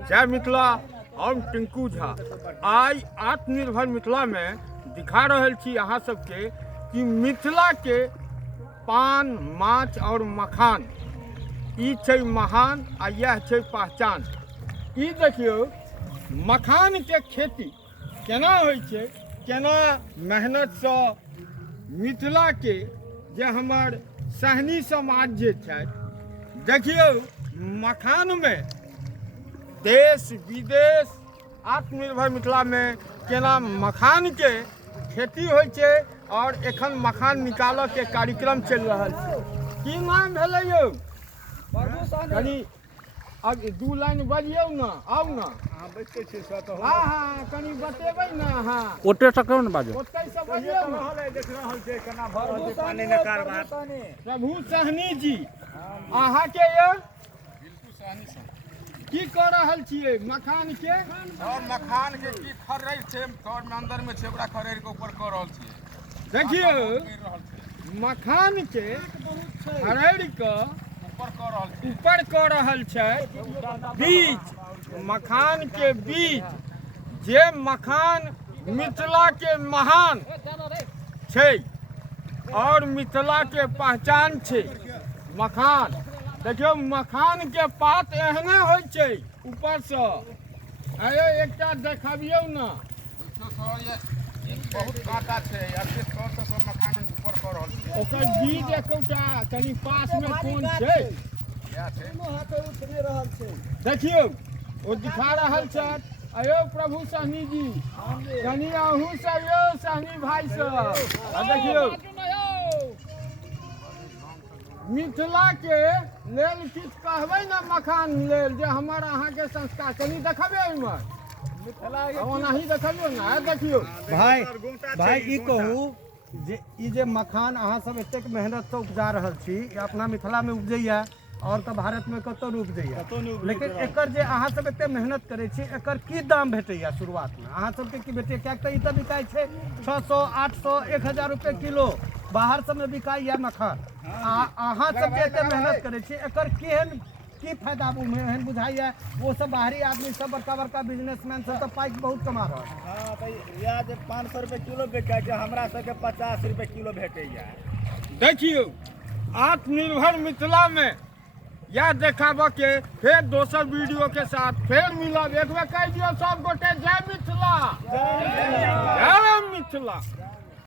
जय मिथिला। हम टिंकू झा आई आत्मनिर्भर मिथिला में दिखा रहल छी अहाँ सबके कि मिथिला के पान, माछ और मखान ई छै महान आ यह छै पहचान। ई देखियो मखान के खेती केना होइ छै, केना मेहनत से मिथिला के जे हमर सहनी समाज जे छै, देखियो मखान में देश विदेश आत्मनिर्भर मिथिला में केना मखान के खेती होइ छै और एखन मखान निकालऽ के कार्यक्रम चल रहल छै। की नाम भेलै यौ? कनी अब दू लाइन बजियौ ना, आउ ना। हां बैठे छी सब। हां हां कनी बतेबै ना। हां ओते तक न बाजो, ओते से बजियौ ना। देख रहल छै केना भर रहल छै पानी ने कारबार। प्रभु सहनी जी अहाँ के ये की कर रहल छियै मखान के? और मखान के की खररै छै, तोर में अंदर में छै, ओकरा खरैर के ऊपर कर रहल छियै। देखियो मखान के खरैर के ऊपर कर रहल छै बीज, मखान के बीज। जे मखान मिथिला के महान छै और मिथिला के पहचान छै मखान। देखियो मखान के पात एहने होइ छै ऊपर से। अरे एकटा देखाबियौ ना। बहुत कांटा छै, अस्सी सौ से सब मखान ऊपर कर रहल छियै। ओकर बीज एकटा कनी पास में कोन छै? या छै हाथ उठने रहल छै। देखियो ओ दिखा रहल छै। अयो प्रभु सहनी जी कनी अहूँ सब यो सहनी भाई सब देखियो मिथिला के लेल किछ कहबै ना मखान लेल जे हमर अहाँ के संस्कार कनी देखबे ओइमे मिथिला ओनाही देखियो ना। देखियो भाई ई कहू जे मखान अहाँ सब एतेक मेहनत से उपजा रहल छी, ई अपना मिथिला में उपजैया और तो भारत में कतौ नहीं उपजैया, लेकिन एकर जे अहाँ सब एते मेहनत करे छी, एकर की दाम भेटैया शुरुआत में अहाँ सबके की भेटैया? क्या तो ई तो बिकाय छै 600, 800, 1000 रुपए किलो बाहर सब में बिकाय मखान। अहाँ सबके एते मेहनत करे छी, एकर केहन की फायदा एहन बुझाइया? वो सब बाहरी आदमी सब बड़का बड़का बिजनेसमैन सब तो पाई बहुत कमा रहा है। हां भाई या जे 500 रुपए किलो बेचै छै, हमरा सबके 50 रुपए किलो भेटैया। देखियो आत्मनिर्भर मिथिला में या देखाबऽ के फिर दोसर वीडियो के साथ फिर मिलब। एक बेर कह दियो सब गोटे जय मिथिला, जय मिथिला।